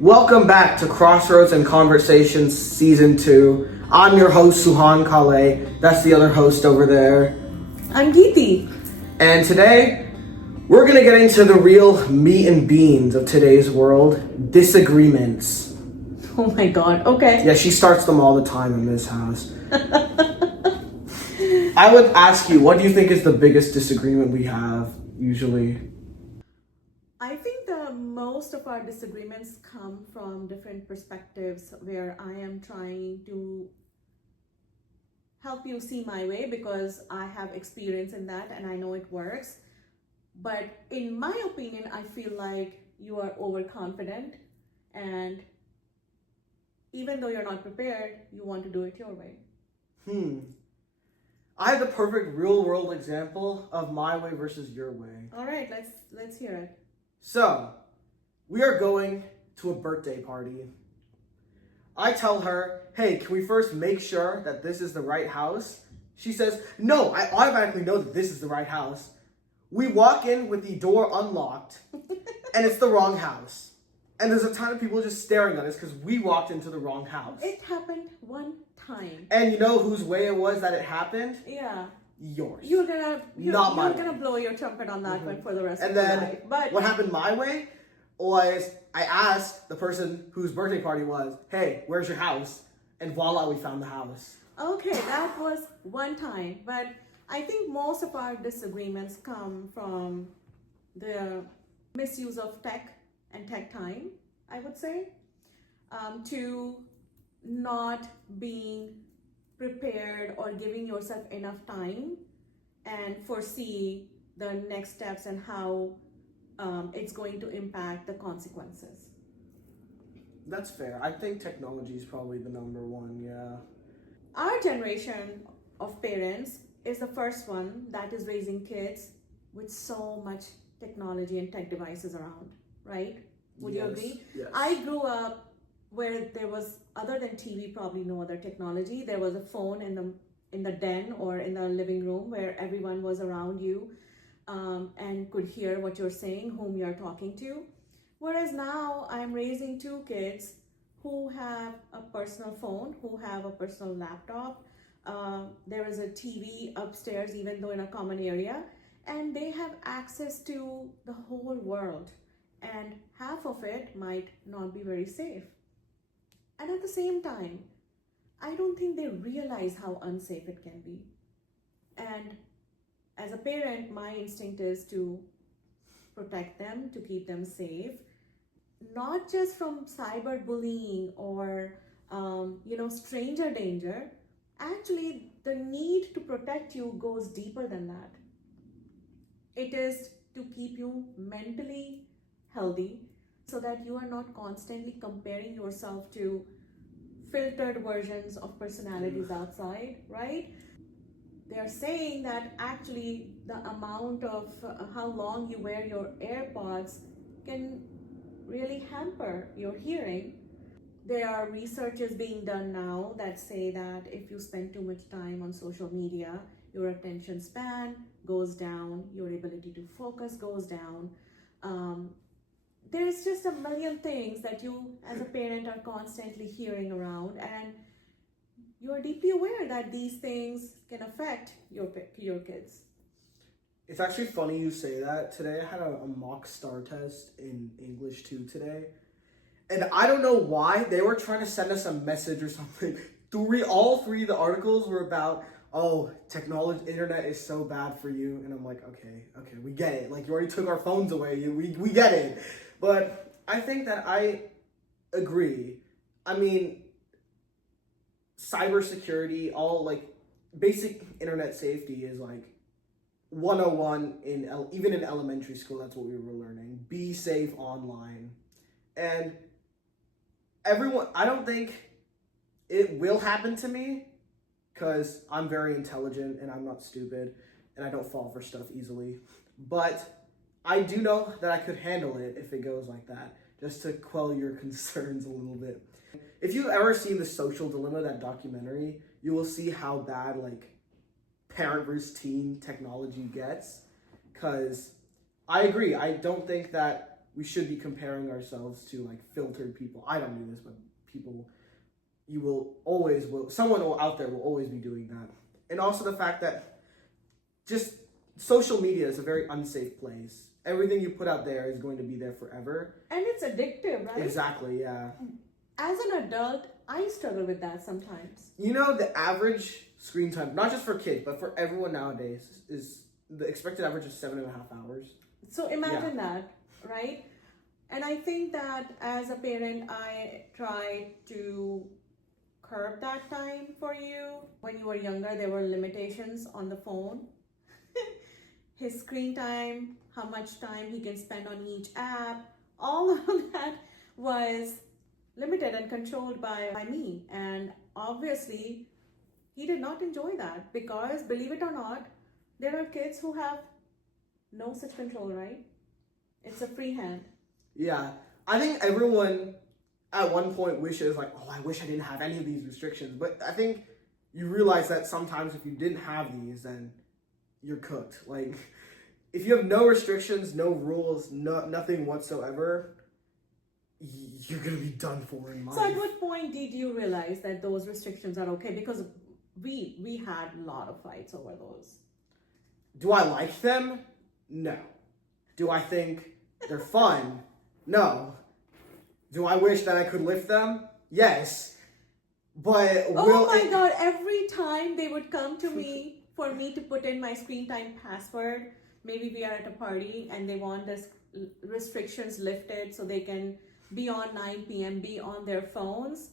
Welcome back to Crossroads and Conversations Season 2. I'm your host, Suhan Kale. That's the other host over there. I'm Geeti. And today, we're going to get into the real meat and beans of today's world, disagreements. Oh my god, okay. Yeah, she starts them all the time in this house. I would ask you, what do you think is the biggest disagreement we have, usually? I think the most of our disagreements come from different perspectives where I am trying to help you see my way because I have experience in that and I know it works. But in my opinion, I feel like you are overconfident and even though you're not prepared, you want to do it your way. I have the perfect real-world example of my way versus your way. All right, let's hear it. So, we are going to a birthday party. I tell her, hey, can we first make sure that this is the right house? She says, no, I automatically know that this is the right house. We walk in with the door unlocked, and it's the wrong house. And there's a ton of people just staring at us because we walked into the wrong house. It happened one time. And you know whose way it was that it happened? Yeah. Yours. You're gonna blow your trumpet on that one for the rest of your life. And then But what happened my way was I asked the person whose birthday party was, hey, where's your house? And voila, we found the house. okay, that was one time. But I think most of our disagreements come from the misuse of tech and tech time, I would say, to not being prepared or giving yourself enough time and foresee the next steps and how it's going to impact the consequences. That's fair. I think technology is probably the number one, yeah. Our generation of parents is the first one that is raising kids with so much technology and tech devices around, right? Would you agree? Yes. I grew up where there was, other than TV, probably no other technology. There was a phone in the den or in the living room where everyone was around you and could hear what you're saying, whom you're talking to. Whereas now I'm raising two kids who have a personal phone, who have a personal laptop. There is a TV upstairs, even though in a common area, and they have access to the whole world. And half of it might not be very safe. And at the same time, I don't think they realize how unsafe it can be. And as a parent, my instinct is to protect them, to keep them safe, not just from cyberbullying or stranger danger. Actually, the need to protect you goes deeper than that. It is to keep you mentally healthy so that you are not constantly comparing yourself to filtered versions of personalities outside, right? They are saying that actually the amount of how long you wear your AirPods can really hamper your hearing. There are researches being done now that say that if you spend too much time on social media, your attention span goes down, your ability to focus goes down. There's just a million things that you as a parent are constantly hearing around, and you are deeply aware that these things can affect your kids. It's actually funny you say that. Today I had a mock STAR test in English 2 today. And I don't know why they were trying to send us a message or something. All three of the articles were about, oh, technology, internet is so bad for you. And I'm like, okay, we get it. Like, you already took our phones away. We get it. But I think that I agree. I mean, cybersecurity, all like basic internet safety is like 101 even in elementary school. That's what we were learning. Be safe online. And I don't think it will happen to me because I'm very intelligent and I'm not stupid and I don't fall for stuff easily. But I do know that I could handle it if it goes like that, just to quell your concerns a little bit. If you've ever seen The Social Dilemma, that documentary, you will see how bad like parent versus teen technology gets. Because I agree, I don't think that we should be comparing ourselves to like filtered people. I don't do this, but people, someone out there will always be doing that. And also the fact that just social media is a very unsafe place. Everything you put out there is going to be there forever. And it's addictive, right? Exactly, yeah. As an adult, I struggle with that sometimes. You know, the average screen time, not just for kids, but for everyone nowadays, is the expected average is 7.5 hours. So imagine that, right? And I think that as a parent, I try to curb that time for you. When you were younger, there were limitations on the phone. His screen time, how much time he can spend on each app, all of that was limited and controlled by me. And obviously, he did not enjoy that because, believe it or not, there are kids who have no such control, right? It's a free hand. Yeah, I think everyone at one point wishes like, oh, I wish I didn't have any of these restrictions. But I think you realize that sometimes if you didn't have these, then you're cooked. Like, if you have no restrictions, no rules, nothing whatsoever, you're gonna be done for in life. So at what point did you realize that those restrictions are okay? Because we had a lot of fights over those. Do I like them? No. Do I think they're fun? No. Do I wish that I could lift them? Yes. But God, every time they would come to me for me to put in my screen time password, maybe we are at a party and they want this restrictions lifted so they can be on 9 p.m., be on their phones,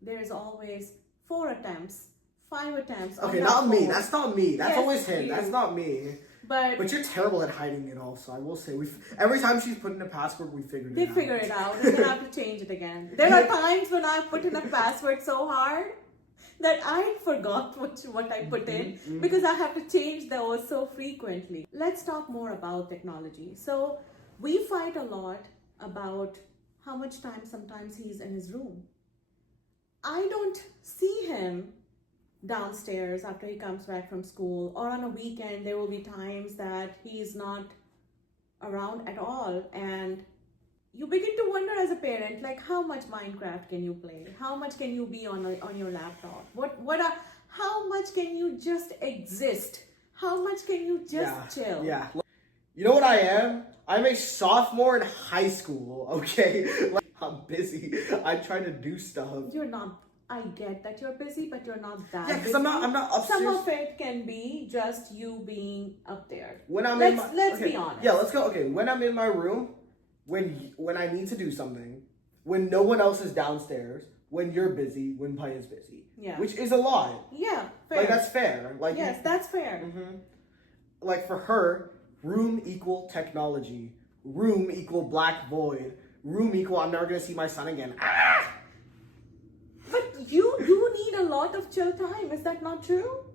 there's always 4 attempts, 5 attempts. Okay, not me. That's not me. That's Yes, always him. you. That's not me. But you're terrible at hiding it also, I will say. Every time she's put in a password, we figured it out. they figure it out and then I have to change it again. There are times when I put in a password so hard that I forgot what I put in because I have to change those so frequently. Let's talk more about technology. So we fight a lot about how much time sometimes he's in his room. I don't see him downstairs after he comes back from school, or on a weekend there will be times that he's not around at all, and you begin to wonder as a parent, like, how much Minecraft can you play? How much can you be on your laptop? How much can you just exist? How much can you just chill? Yeah. You know what I am? I'm a sophomore in high school, okay? Like, I'm busy. I try to do stuff. You're not. I get that you're busy, but you're not that Yeah, busy. because I'm not upstairs. Some of it can be just you being up there. When I'm let's be honest. Yeah, let's go. Okay, when I'm in my room, when I need to do something, when no one else is downstairs, when you're busy, when Paya's busy. Yeah. Which is a lot. Yeah, fair. Like, that's fair. Like, yes, that's fair. Mm-hmm. Like, for her, room equal technology. Room equal black void. Room equal I'm never going to see my son again. Ah! But you do need a lot of chill time. Is that not true?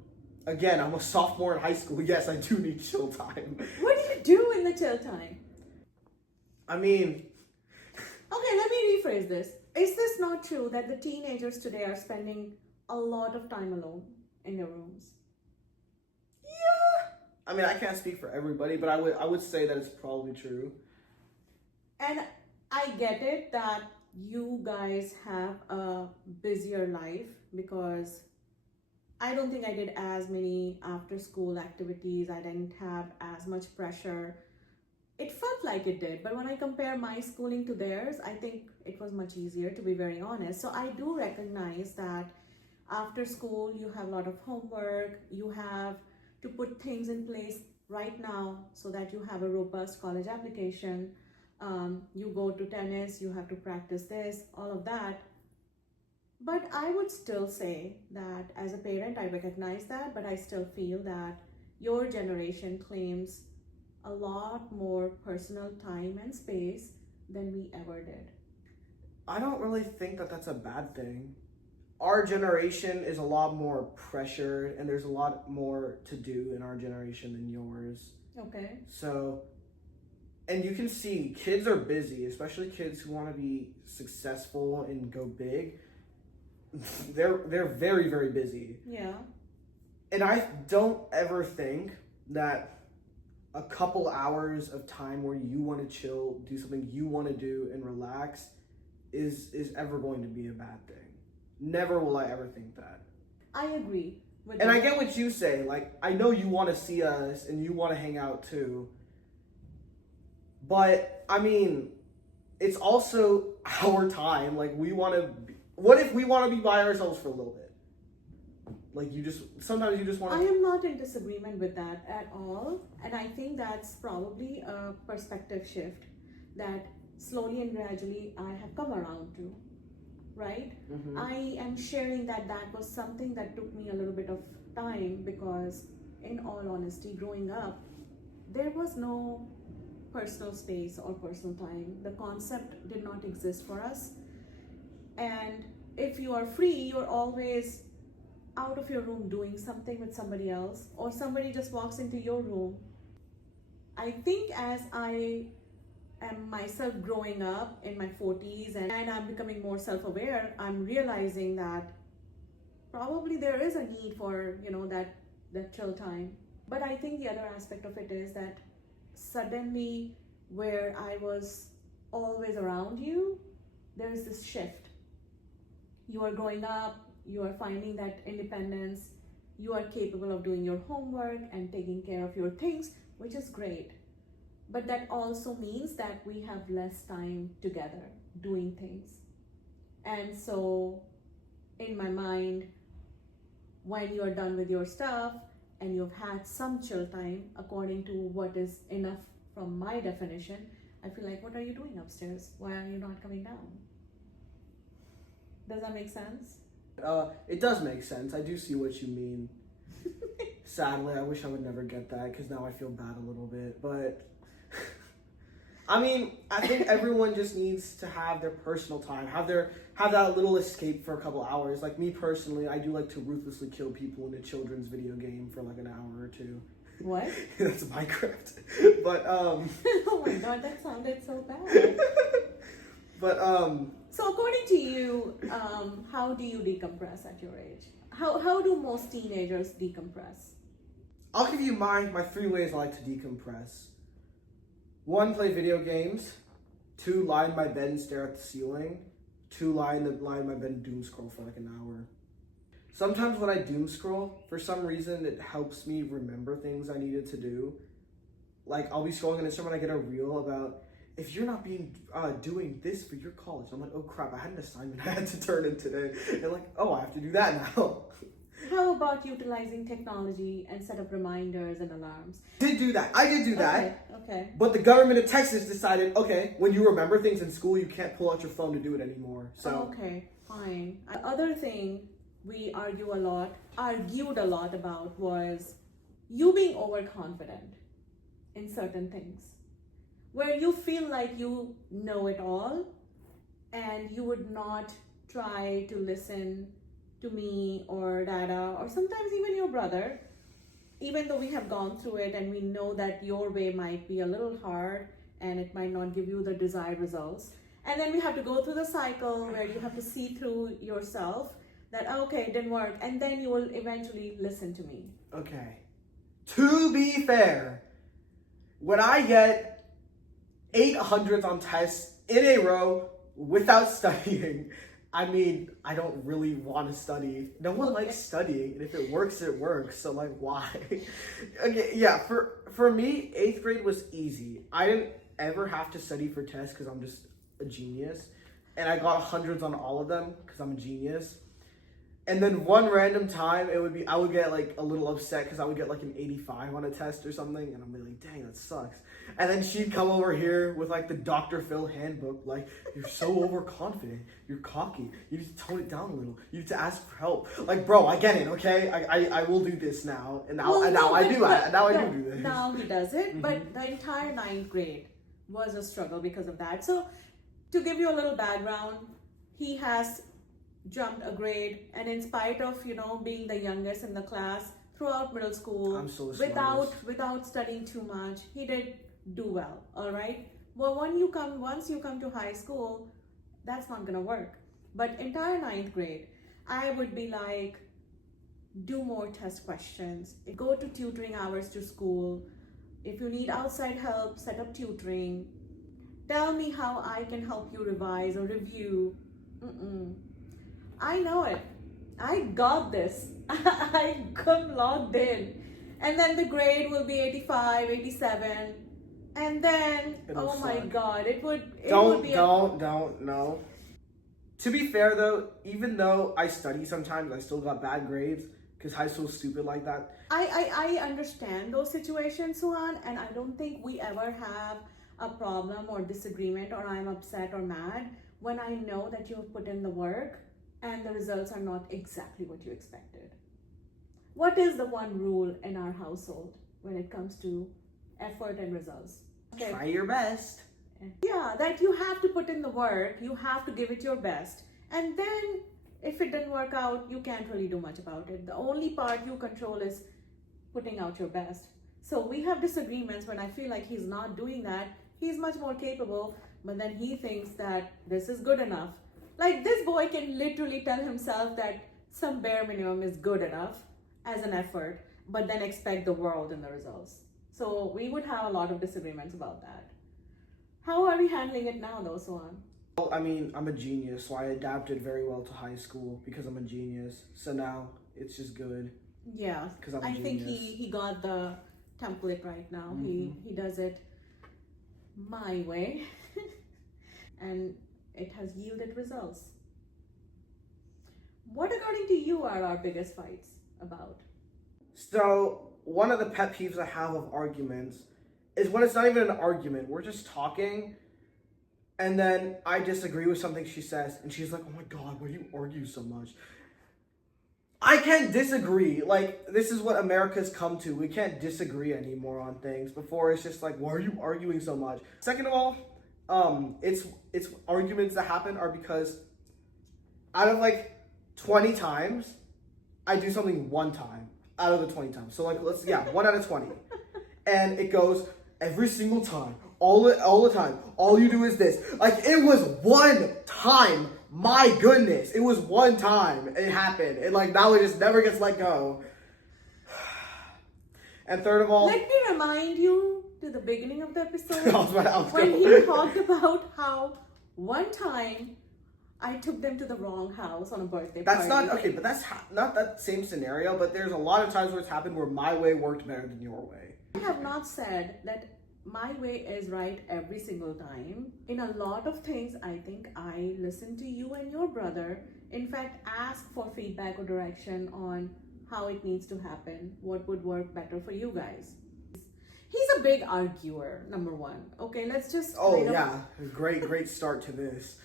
Again, I'm a sophomore in high school. Yes, I do need chill time. What do you do in the chill time? I mean... Okay, let me rephrase this. Is this not true that the teenagers today are spending a lot of time alone in their rooms? Yeah. I mean, I can't speak for everybody, but I would say that it's probably true. And I get it that you guys have a busier life, because I don't think I did as many after school activities. I didn't have as much pressure. It felt like it did, but when I compare my schooling to theirs, I think it was much easier, to be very honest. So I do recognize that after school you have a lot of homework, you have to put things in place right now so that you have a robust college application. You go to tennis, you have to practice this, all of that. But I would still say that as a parent, I recognize that, but I still feel that your generation claims a lot more personal time and space than we ever did. I don't really think that that's a bad thing. Our generation is a lot more pressured, and there's a lot more to do in our generation than yours. Okay. So, and you can see kids are busy, especially kids who want to be successful and go big. They're very, very busy. Yeah. And I don't ever think that a couple hours of time where you want to chill, do something you want to do, and relax is ever going to be a bad thing. Never will I ever think that. I agree with And that. I get what you say. Like, I know you want to see us and you want to hang out too. But, I mean, it's also our time. Like, we want to... What if we want to be by ourselves for a little bit? Like, sometimes you just want I to... am not in disagreement with that at all. And I think that's probably a perspective shift that slowly and gradually I have come around to, right? Mhm. I am sharing that was something that took me a little bit of time because, in all honesty, growing up, there was no personal space or personal time. The concept did not exist for us. And if you are free, you're always out of your room doing something with somebody else, or somebody just walks into your room. I think as I am myself growing up in my 40s and I'm becoming more self-aware, I'm realizing that probably there is a need for, that chill time. But I think the other aspect of it is that suddenly, where I was always around you, there is this shift. You are growing up, you are finding that independence, you are capable of doing your homework and taking care of your things, which is great. But that also means that we have less time together doing things. And so, in my mind, when you are done with your stuff and you've had some chill time, according to what is enough from my definition, I feel like, what are you doing upstairs? Why are you not coming down? Does that make sense? It does make sense. I do see what you mean. Sadly, I wish I would never get that because now I feel bad a little bit. But I mean, I think everyone just needs to have their personal time, have that little escape for a couple hours. Like me personally, I do like to ruthlessly kill people in a children's video game for like an hour or two. What? That's Minecraft. But Oh my god, that sounded so bad. But So according to you, how do you decompress at your age? How do most teenagers decompress? I'll give you my 3 ways I like to decompress. 1, play video games. 2, lie in my bed and stare at the ceiling. 2, lie in my bed and doom scroll for like an hour. Sometimes when I doom scroll, for some reason it helps me remember things I needed to do. Like I'll be scrolling on Instagram and I get a reel about if you're not doing this for your college. I'm like, oh crap, I had an assignment I had to turn in today. And like, oh, I have to do that now. How about utilizing technology and set up reminders and alarms? I did do that. Okay. But the government of Texas decided, okay, when you remember things in school, you can't pull out your phone to do it anymore. So Okay, fine. The other thing we argued a lot about was you being overconfident in certain things, where you feel like you know it all and you would not try to listen to me or Dada or sometimes even your brother, even though we have gone through it and we know that your way might be a little hard and it might not give you the desired results. And then we have to go through the cycle where you have to see through yourself that, okay, it didn't work. And then you will eventually listen to me. okay. To be fair, when I get 800s on tests in a row without studying, I mean, I don't really want to study. No one likes studying, and if it works, it works. So, like, why? Okay, yeah, for me, 8th grade was easy. I didn't ever have to study for tests because I'm just a genius. And I got 100s on all of them because I'm a genius. And then one random time, I would get like a little upset because I would get like an 85 on a test or something, and I'm like, dang, that sucks. And then she'd come over here with like the Dr. Phil handbook, like, you're so overconfident, you're cocky, you need to tone it down a little, you need to ask for help. Like, bro, I get it, okay? I will do this now, and now I do this. Now he does it, but the entire 9th grade was a struggle because of that. So, to give you a little background, he has jumped a grade, and in spite of being the youngest in the class throughout middle school, I'm so without studying too much, he did do well. All right. Well, once you come to high school, that's not gonna work. But entire 9th grade, I would be like, do more test questions, go to tutoring hours to school, If you need outside help, set up tutoring. Tell me how I can help you revise or review. I know it. I got this. I come logged in. And then the grade will be 85, 87. And then, It'll oh my suck. God, it would Don't, be no. To be fair though, even though I study sometimes, I still got bad grades because high school's stupid like that. I understand those situations, Suhan, and I don't think we ever have a problem or disagreement or I'm upset or mad when I know that you have put in the work and the results are not exactly what you expected. What is the one rule in our household when it comes to effort and results? Okay. Try your best. Yeah, that you have to put in the work, you have to give it your best. And then if it didn't work out, you can't really do much about it. The only part you control is putting out your best. So we have disagreements when I feel like he's not doing that. He's much more capable, but then he thinks that this is good enough. Like this boy can literally tell himself that some bare minimum is good enough as an effort, but then expect the world in the results. So we would have a lot of disagreements about that. How are we handling it now though, Swan? Well, I mean, I'm a genius, so I adapted very well to high school because I'm a genius. So now it's just good. Yeah, 'Cause I'm a I think genius. he got the template right now. He does it my way, and it has yielded results. What, according to you, are our biggest fights about? So one of the pet peeves I have of arguments is when it's not even an argument. We're just talking, and then I disagree with something she says, and she's like, "Oh my God, why do you argue so much?" I can't disagree. Like, this is what America's come to. We can't disagree anymore on things. Before, it's just like, why are you arguing so much? Second of all, it's arguments that happen are because out of like 20 times, I do something one time out of the 20 times. So like, 1 out of 20. And it goes every single time, all the time. All you do is this. Like, it was one time. My goodness, it was one time it happened. And like, now it just never gets let go. And third of all, Let me remind you to the beginning of the episode I was when going- he talked about how one time I took them to the wrong house on a birthday That's party. not okay, but that's not that same scenario. But there's a lot of times where it's happened where my way worked better than your way. I have not said that my way is right every single time. In a lot of things, I think I listen to you and your brother. In fact, ask for feedback or direction on how it needs to happen, what would work better for you guys. He's a big arguer, number one. Okay, let's just Oh kind of- yeah, great start to this.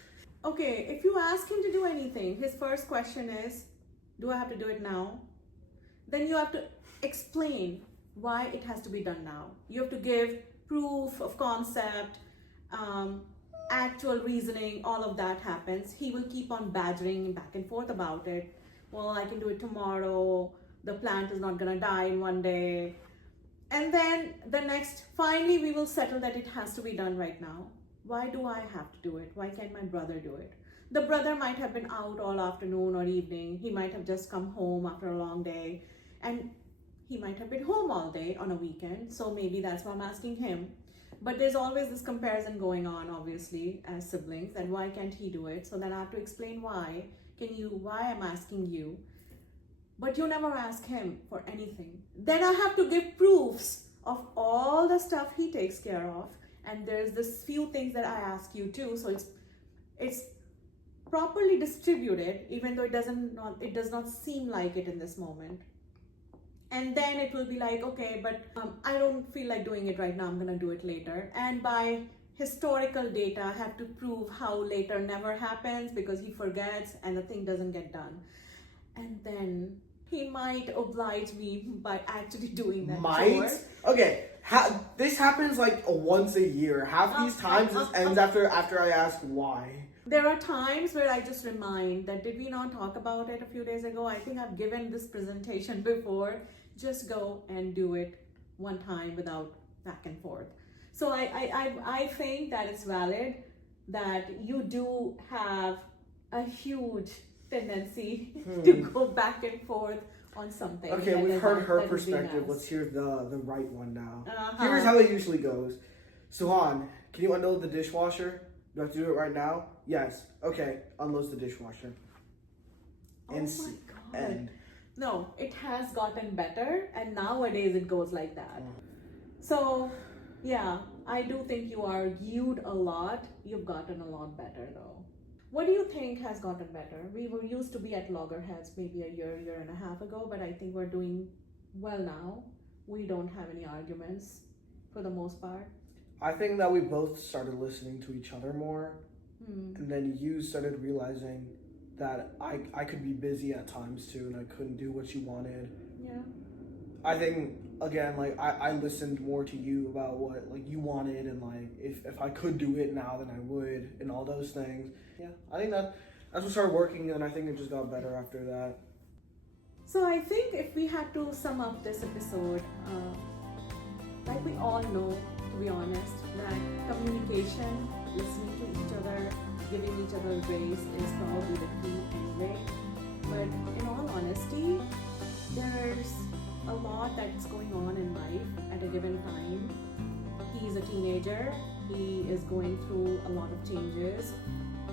Okay, if you ask him to do anything, his first question is, do I have to do it now? Then you have to explain why it has to be done now. You have to give proof of concept, actual reasoning, all of that happens. He will keep on badgering back and forth about it. Well, I can do it tomorrow. The plant is not gonna die in one day. And then finally we will settle that it has to be done right now. Why do I have to do it? Why can't my brother do it? The brother might have been out all afternoon or evening. He might have just come home after a long day. And he might have been home all day on a weekend. So maybe that's why I'm asking him. But there's always this comparison going on, obviously, as siblings. And why can't he do it? So then I have to explain why. Why I'm asking you. But you never ask him for anything. Then I have to give proofs of all the stuff he takes care of. And there's this few things that I ask you too. So it's properly distributed, even though it does not seem like it in this moment. And then it will be like, okay, but I don't feel like doing it right now. I'm gonna do it later. And by historical data, I have to prove how later never happens because he forgets and the thing doesn't get done. And then he might oblige me by actually doing that chore. Okay, this happens like once a year. Half these times this ends after I ask why. There are times where I just remind that did we not talk about it a few days ago? I think I've given this presentation before. Just go and do it one time without back and forth. So I think that it's valid that you do have a huge tendency to go back and forth on something. Okay, that we've is heard not- her that is being perspective. asked. Let's hear the right one now. Uh-huh. Here's how it usually goes. Suhan, can you unload the dishwasher? You have to do it right now? Yes. Okay, unloads the dishwasher. Oh And my god. end. No, it has gotten better, and nowadays it goes like that. Oh. So, yeah, I do think you argued a lot. You've gotten a lot better, though. What do you think has gotten better? We were used to be at loggerheads maybe a year and a half ago, but I think we're doing well now. We don't have any arguments for the most part. I think that we both started listening to each other more, Hmm. and then you started realizing that I could be busy at times too, and I couldn't do what you wanted. Yeah. I think again, like I listened more to you about what like you wanted, and like if I could do it now, then I would, and all those things. Yeah, I think that's what started working, and I think it just got better after that. So I think if we had to sum up this episode, like we all know, to be honest, that communication, listening to each other, giving each other grace is probably the key anyway. But in all honesty, there's a lot that's going on in life at a given time. He's a teenager, he is going through a lot of changes.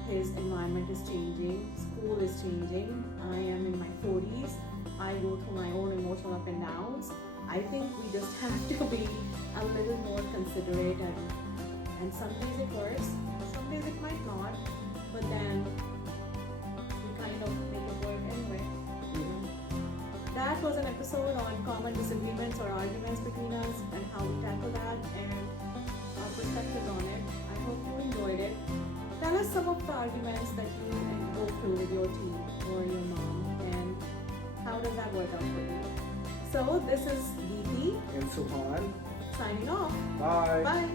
His environment is changing, school is changing. I am in my 40s. I go through my own emotional up and downs. I think we just have to be a little more considerate, and some days it works, some days it might not, but then we kind of make it work anyway. That was an episode on common disagreements or arguments between us and how we tackle that and our perspectives on it. I hope you enjoyed it. Tell us some of the arguments that you go through with your teen or your mom, and how does that work out for you? So this is Geeti And Suhan, signing off. bye. Bye.